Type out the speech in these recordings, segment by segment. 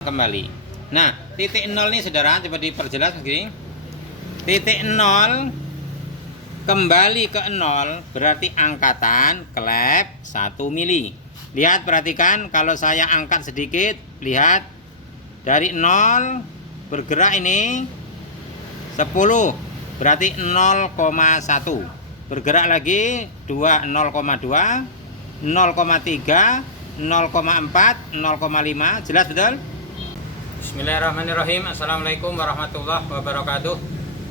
kembali. Nah, titik nol ini saudara, coba diperjelas begini. Titik nol kembali ke nol berarti angkatan klep 1 mili. Lihat, perhatikan kalau saya angkat sedikit, lihat dari 0 bergerak ini 10 berarti 0,1, bergerak lagi 2 0,2 0,3 0,4 0,5. jelas betul? Bismillahirrahmanirrahim. Assalamualaikum warahmatullahi wabarakatuh.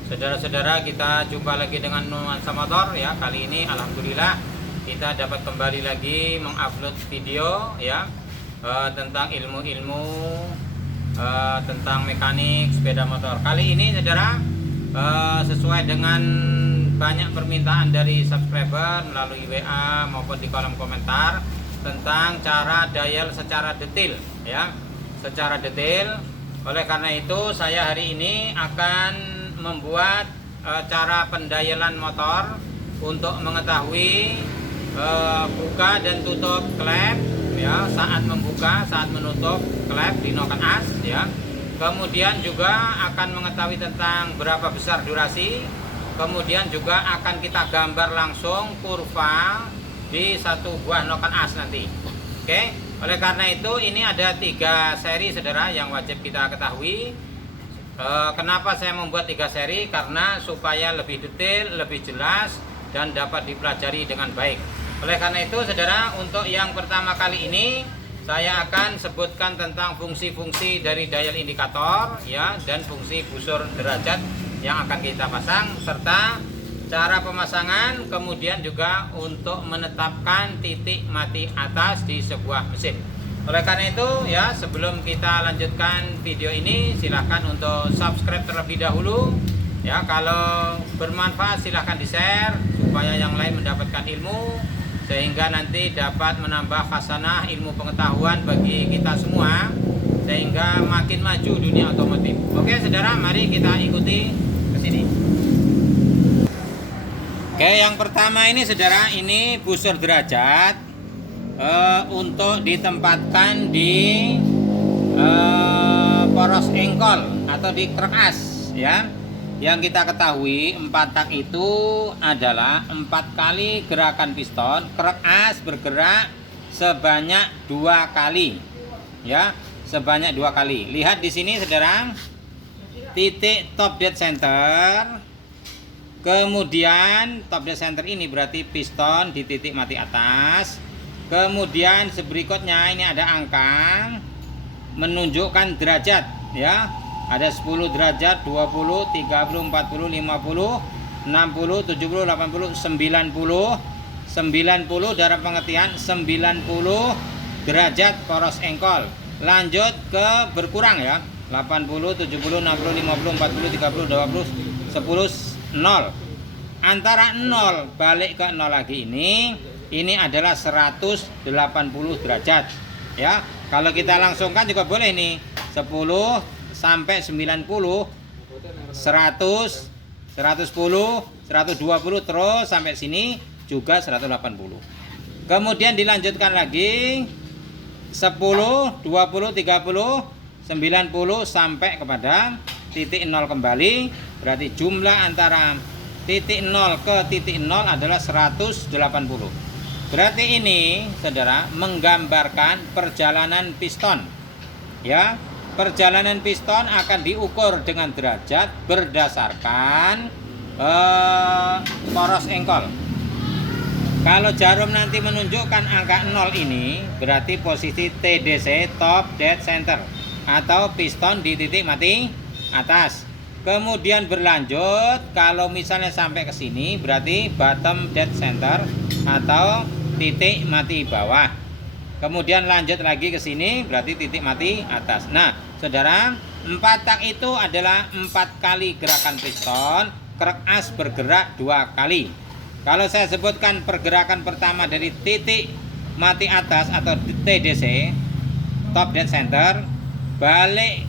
Saudara-saudara, kita jumpa lagi dengan nuansa motor ya. Kali ini alhamdulillah kita dapat kembali lagi mengupload video ya tentang ilmu-ilmu tentang mekanik sepeda motor. Kali ini saudara sesuai dengan banyak permintaan dari subscriber melalui WA maupun di kolom komentar tentang cara dial secara detail ya, secara detail. Oleh karena itu saya hari ini akan membuat cara pendialan motor untuk mengetahui buka dan tutup klep ya, saat membuka, saat menutup klep di noken as ya. Kemudian juga akan mengetahui tentang berapa besar durasi. Kemudian juga akan kita gambar langsung kurva di satu buah noken as nanti. Oke, oleh karena itu ini ada 3 seri saudara yang wajib kita ketahui. Kenapa saya membuat 3 seri? Karena supaya lebih detail, lebih jelas dan dapat dipelajari dengan baik. Oleh karena itu saudara, untuk yang pertama kali ini saya akan sebutkan tentang fungsi-fungsi dari dial indikator ya, dan fungsi busur derajat yang akan kita pasang, serta cara pemasangan, kemudian juga untuk menetapkan titik mati atas di sebuah mesin. Oleh karena itu ya, sebelum kita lanjutkan video ini, silahkan untuk subscribe terlebih dahulu ya. Kalau bermanfaat silahkan di share supaya yang lain mendapatkan ilmu, sehingga nanti dapat menambah khasanah ilmu pengetahuan bagi kita semua, sehingga makin maju dunia otomotif. Oke saudara, mari kita ikuti ke sini. Oke, yang pertama ini saudara, ini busur derajat untuk ditempatkan di poros engkol atau di krek as ya. Yang kita ketahui 4 tak itu adalah 4 kali gerakan piston. Krek as bergerak sebanyak 2 kali ya, sebanyak 2 kali. Lihat di sini saudara, titik top dead center. Kemudian top dead center ini berarti piston di titik mati atas. Kemudian berikutnya ini ada angka menunjukkan derajat ya. Ada 10 derajat, 20, 30, 40, 50, 60, 70, 80, 90. 90 dalam pengertian 90 derajat poros engkol. Lanjut ke berkurang ya. 80, 70, 60, 50, 40, 30, 20, 10, 0. Antara 0 balik ke 0 lagi ini adalah 180 derajat ya. Kalau kita langsungkan juga boleh nih, 10 sampai 90, 100, 110, 120 terus sampai sini juga 180. Kemudian dilanjutkan lagi 10, 20, 30, 90 sampai kepada titik 0 kembali. Berarti jumlah antara titik 0 ke titik 0 adalah 180. Berarti ini saudara menggambarkan perjalanan piston ya. Perjalanan piston akan diukur dengan derajat berdasarkan poros engkol. Kalau jarum nanti menunjukkan angka 0 ini berarti posisi TDC, top dead center, atau piston di titik mati atas. Kemudian berlanjut, kalau misalnya sampai ke sini berarti bottom dead center atau titik mati bawah. Kemudian lanjut lagi ke sini berarti titik mati atas. Nah saudara, 4 tak itu adalah 4 kali gerakan piston. Krek as bergerak 2 kali. Kalau saya sebutkan pergerakan pertama dari titik mati atas atau TDC, top dead center, balik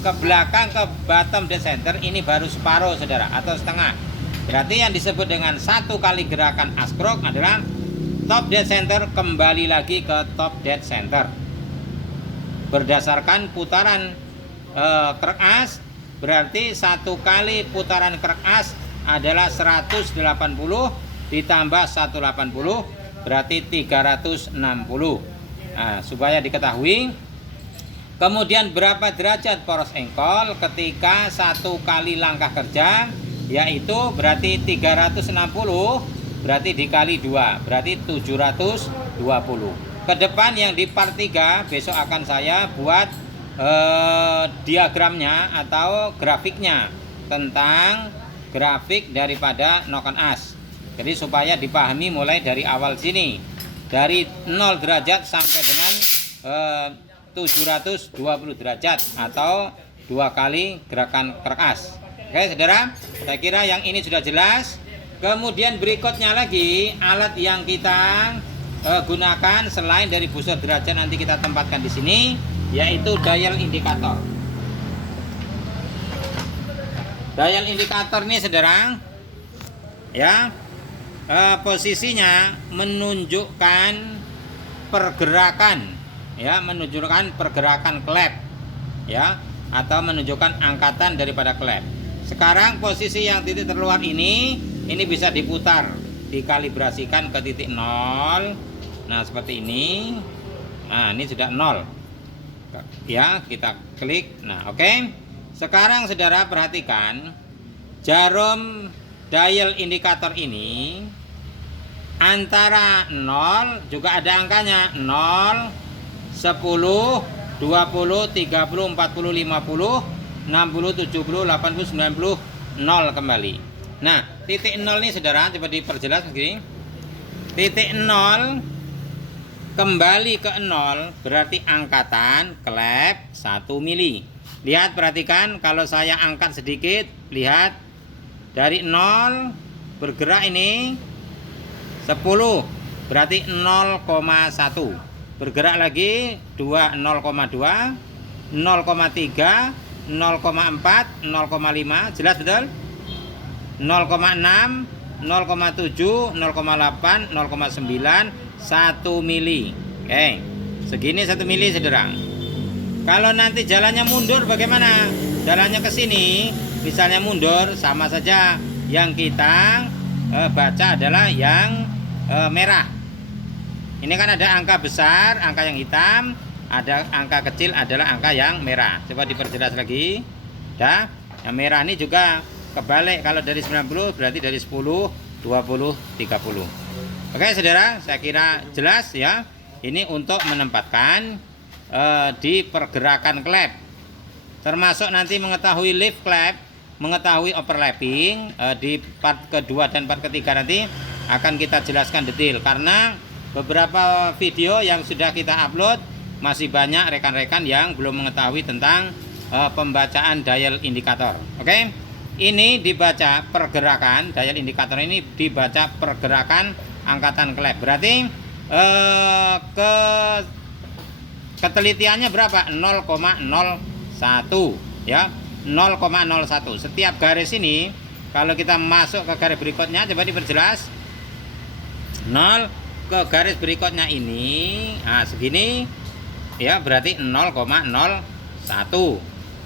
ke belakang ke bottom dead center, ini baru separuh saudara, atau setengah. Berarti yang disebut dengan 1 kali gerakan askrok adalah top dead center kembali lagi ke top dead center. berdasarkan putaran krek as, berarti 1 kali putaran krek as adalah 180 ditambah 180 berarti 360. Nah, supaya diketahui. Kemudian berapa derajat poros engkol ketika 1 kali langkah kerja, yaitu berarti 360 berarti dikali 2 berarti 720. Ke depan yang di part 3 besok akan saya buat diagramnya atau grafiknya tentang grafik daripada noken as. Jadi supaya dipahami mulai dari awal sini, dari 0 derajat sampai dengan 720 derajat atau 2 kali gerakan krek as. Oke saudara, saya kira yang ini sudah jelas. Kemudian berikutnya lagi alat yang kita gunakan selain dari busur derajat nanti kita tempatkan di sini, yaitu dial indikator. Dial indikator ini saudara, ya, posisinya menunjukkan pergerakan, ya, menunjukkan pergerakan klep, ya, atau menunjukkan angkatan daripada klep. Sekarang posisi yang titik terluar ini bisa diputar, dikalibrasikan ke titik 0. Nah seperti ini. Nah ini sudah 0, ya, kita klik. Nah oke. Sekarang saudara perhatikan jarum dial indikator ini antara 0 juga ada angkanya 0, 10, 20, 30, 40, 50, 60, 70, 80, 90, 0 kembali. Nah titik 0 ini saudara coba diperjelas begini. Titik 0 kembali ke 0 berarti angkatan klep 1 mili. Lihat, perhatikan kalau saya angkat sedikit, lihat dari 0 bergerak ini 10 berarti 0,1, bergerak lagi 2, 0,2, 0,3, 0,4, 0,5, jelas betul? 0,6, 0,7, 0,8, 0,9, 1 mili. Oke, segini 1 mili saudara. Kalau nanti jalannya mundur bagaimana? Jalannya ke sini, misalnya mundur, sama saja. Yang kita baca adalah yang merah. Ini kan ada angka besar, angka yang hitam, ada angka kecil adalah angka yang merah. Coba diperjelas lagi. Dah, yang merah ini juga kebalik, kalau dari 90 berarti dari 10, 20, 30. Oke saudara, saya kira jelas ya. Ini untuk menempatkan di pergerakan klep, termasuk nanti mengetahui lift klep, mengetahui overlapping. Di part kedua dan part ketiga nanti akan kita jelaskan detail, karena beberapa video yang sudah kita upload masih banyak rekan-rekan yang belum mengetahui tentang pembacaan dial indikator. Oke, ini dibaca pergerakan dial indikator, ini dibaca pergerakan angkatan klep, berarti ketelitiannya berapa? 0,01 ya, 0,01. Setiap garis ini kalau kita masuk ke garis berikutnya, coba diperjelas. 0 ke garis berikutnya ini, nah segini ya, berarti 0,01.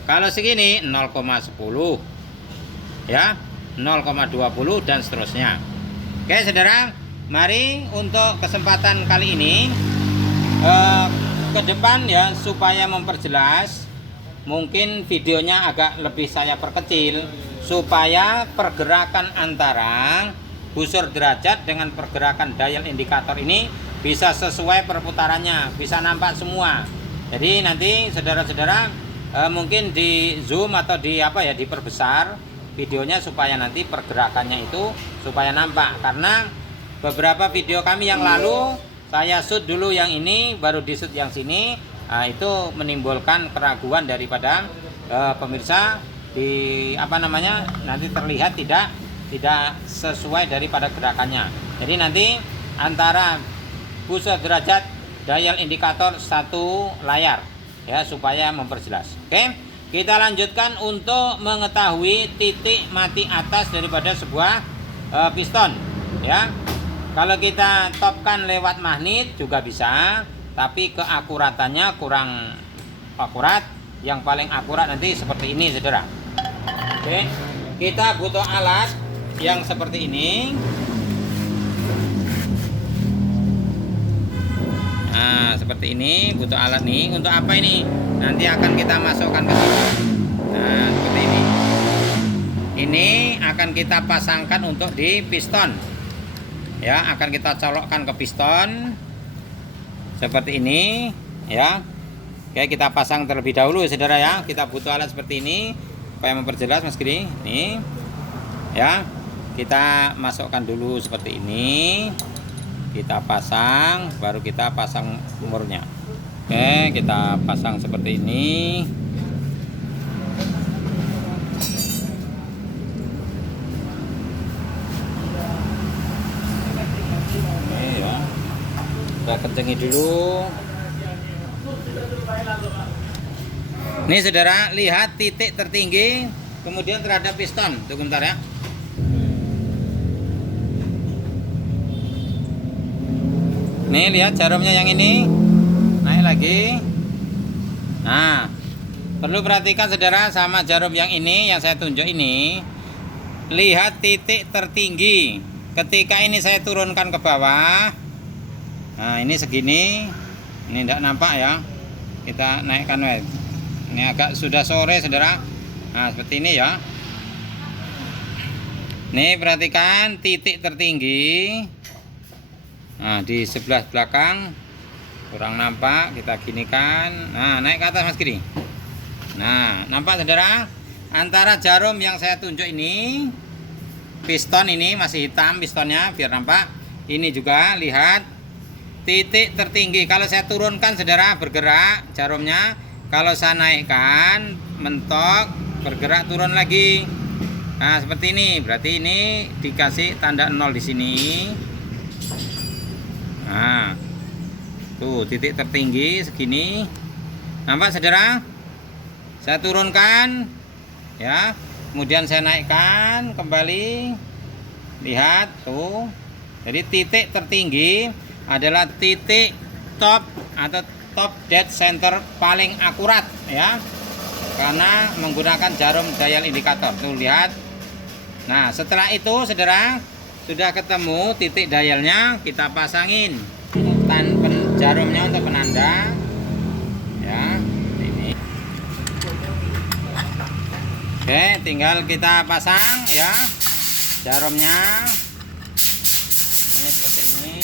Kalau segini 0,10 ya, 0,20 dan seterusnya. Oke saudara, mari untuk kesempatan kali ini ke depan ya, supaya memperjelas, mungkin videonya agak lebih saya perkecil supaya pergerakan antara busur derajat dengan pergerakan dial indikator ini bisa sesuai perputarannya, bisa nampak semua. Jadi nanti saudara-saudara mungkin di zoom atau di apa ya, diperbesar videonya supaya nanti pergerakannya itu supaya nampak. Karena beberapa video kami yang lalu saya shoot dulu yang ini, baru di shoot yang sini. Nah, itu menimbulkan keraguan daripada pemirsa, di apa namanya, nanti terlihat tidak sesuai daripada gerakannya. Jadi nanti antara busur derajat dial indikator satu layar ya, supaya memperjelas. Oke, kita lanjutkan untuk mengetahui titik mati atas daripada sebuah piston ya. Kalau kita topkan lewat magnet juga bisa, tapi keakuratannya kurang akurat. Yang paling akurat nanti seperti ini, saudara. Oke, kita butuh alat yang seperti ini. Nah, seperti ini, butuh alat nih. Untuk apa ini? Nanti akan kita masukkan ke sini. Nah, seperti ini. Ini akan kita pasangkan untuk di piston. Ya, akan kita colokkan ke piston seperti ini, ya. Oke, kita pasang terlebih dahulu, saudara ya. Kita butuh alat seperti ini supaya memperjelas, Mas Giri. Nih, ya. Kita masukkan dulu seperti ini. Kita pasang, baru kita pasang umurnya. Oke, kita pasang seperti ini. Oke, ya. Kita kencengi dulu. Nih saudara, lihat titik tertinggi kemudian terhadap piston. Tunggu bentar ya. Nih lihat jarumnya yang ini naik lagi. Nah, perlu perhatikan saudara sama jarum yang ini yang saya tunjuk ini. Lihat titik tertinggi. Ketika ini saya turunkan ke bawah. Nah, ini segini. Ini tidak nampak ya. Kita naikkan web. Ini agak sudah sore saudara. Nah, seperti ini ya. Nih perhatikan titik tertinggi. Nah, di sebelah belakang kurang nampak, kita ginikan. Nah, naik ke atas Mas Giri. Nah, nampak saudara? Antara jarum yang saya tunjuk ini, piston ini masih hitam pistonnya biar nampak. Ini juga lihat titik tertinggi. Kalau saya turunkan saudara bergerak jarumnya. Kalau saya naikkan mentok bergerak turun lagi. Nah, seperti ini. Berarti ini dikasih tanda 0 di sini. Nah, tuh titik tertinggi segini. Nampak saudara? Saya turunkan ya. Kemudian saya naikkan kembali. Lihat tuh. Jadi titik tertinggi adalah titik top atau top dead center paling akurat ya, karena menggunakan jarum dial indikator. Tuh lihat. Nah, setelah itu saudara sudah ketemu titik dialnya, kita pasangin jarumnya untuk penanda ya. Ini oke, tinggal kita pasang ya jarumnya. Ini seperti ini.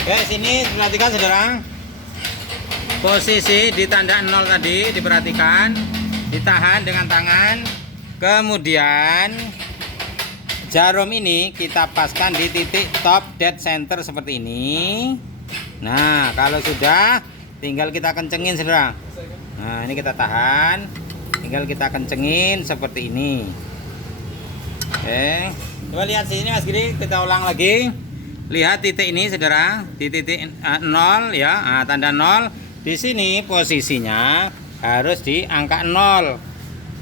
Oke, sini perhatikan saudara. Posisi di tanda 0 tadi diperhatikan, ditahan dengan tangan. Kemudian jarum ini kita paskan di titik top dead center seperti ini. Nah, kalau sudah tinggal kita kencengin saudara. Nah, ini kita tahan, tinggal kita kencengin seperti ini. Oke, coba lihat sini Mas Giri, kita ulang lagi. Lihat titik ini saudara, di titik 0 ya, nah, tanda 0. Di sini posisinya harus di angka 0.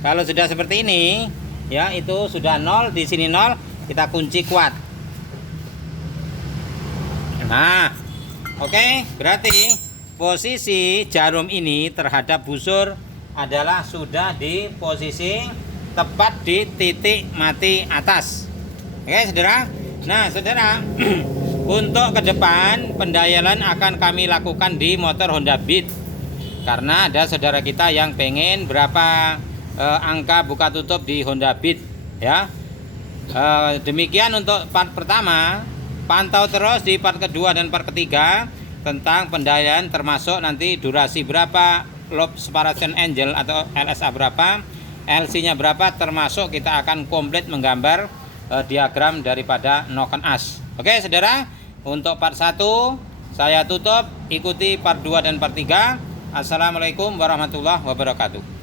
Kalau sudah seperti ini ya, itu sudah 0, di sini 0, kita kunci kuat. Nah, oke, berarti posisi jarum ini terhadap busur adalah sudah di posisi tepat di titik mati atas. Oke saudara. Nah saudara, untuk ke depan pendayalan akan kami lakukan di motor Honda Beat, karena ada saudara kita yang pengen berapa angka buka tutup di Honda Beat ya. Demikian untuk part pertama. Pantau terus di part kedua dan part ketiga tentang pendayalan, termasuk nanti durasi berapa, loop separation angle atau LSA berapa, LC nya berapa, termasuk kita akan komplit menggambar diagram daripada Noken As. Oke saudara, untuk part 1 saya tutup, ikuti part 2 dan part 3. Assalamualaikum warahmatullahi wabarakatuh.